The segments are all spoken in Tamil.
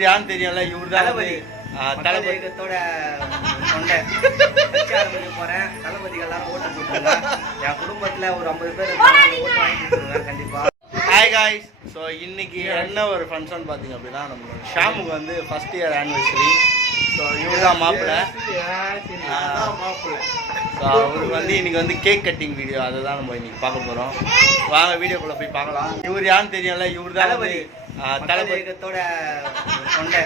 இவர் யாருன்னு தெரியும்ல, இவர் தான் தளபதியோட கொண்டை வச்சு ஆரம்பிக்க போறேன். தளபதிகள் எல்லாரும் ஓட்டு போட்டுருங்க. என் குடும்பத்துல ஒரு 50 பேர் ஓட்டு வாங்கி கொடுத்துருங்க கண்டிப்பா. Hi guys. ஸோ இன்னைக்கு என்ன ஒரு ஃபங்க்ஷன் பார்த்தீங்க அப்படின்னா, நம்மளோட ஷாமுக்கு வந்து ஃபர்ஸ்ட் இயர் ஆனிவர்சரி. ஸோ இவர் தான் மாப்பிள்ளை. ஸோ அவருக்கு வந்து இன்னைக்கு வந்து கேக் கட்டிங் வீடியோ, அதை தான் நம்ம இன்னைக்கு பார்க்க போகிறோம். வாங்க வீடியோக்குள்ளே போய் பார்க்கலாம். இவர் யாருன்னு தெரியும்ல, இவர் தான் தளபதியோட கொண்டை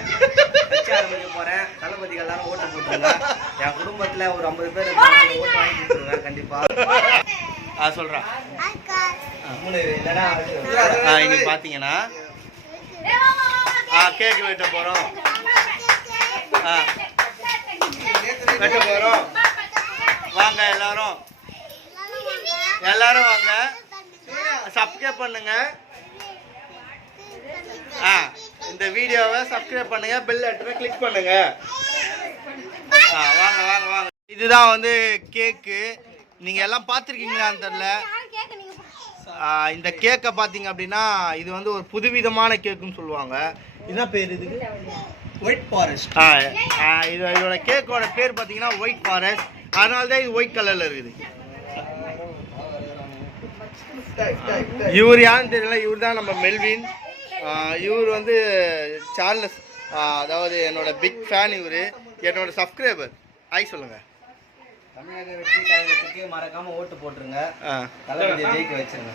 வச்சு ஆரம்பிக்க போறேன். தளபதிகள் எல்லாரும் ஓட்டு போட்டுருங்க. என் குடும்பத்துல ஒரு 50 பேர் ஓட்டு வாங்கி கொடுத்துருங்க கண்டிப்பா. சொல்கிறேன். இன்னைக்கு பார்த்தீங்கன்னா கேக் வெட்ட போகிறோம். வெட்ட போகிறோம். வாங்க எல்லாரும் வாங்க, சப்ஸ்கிரைப் பண்ணுங்க. இந்த வீடியோவை சப்ஸ்கிரைப் பண்ணுங்க, பெல் பட்டனை கிளிக் பண்ணுங்க. வாங்க வாங்க வாங்க. இதுதான் வந்து கேக்கு. நீங்க எல்லாம் பார்த்துருக்கீங்களான்னு தெரியல. இந்த கேக்கை பார்த்தீங்க அப்படின்னா, இது வந்து ஒரு புதுவிதமான கேக்குன்னு சொல்லுவாங்க. என்ன பேர் இதுக்கு? White forest. இதோட கேக்கோட பேர் பார்த்தீங்கன்னா ஒயிட் ஃபாரஸ்ட். அதனால தான் இது ஒயிட் கலர்ல இருக்குது. இவர் யாருன்னு தெரியல, இவர் தான் நம்ம மெல்வின். இவர் வந்து சார்லஸ், அதாவது என்னோட பிக் ஃபேன். இவர் என்னோட சப்ஸ்கிரைபர். ஹாய் சொல்லுங்க. தமிழக வெற்றி கழகத்துக்கு மறக்காம ஓட்டு போட்டுருங்க. தளபதியை ஜெயிக்க வச்சிருங்க.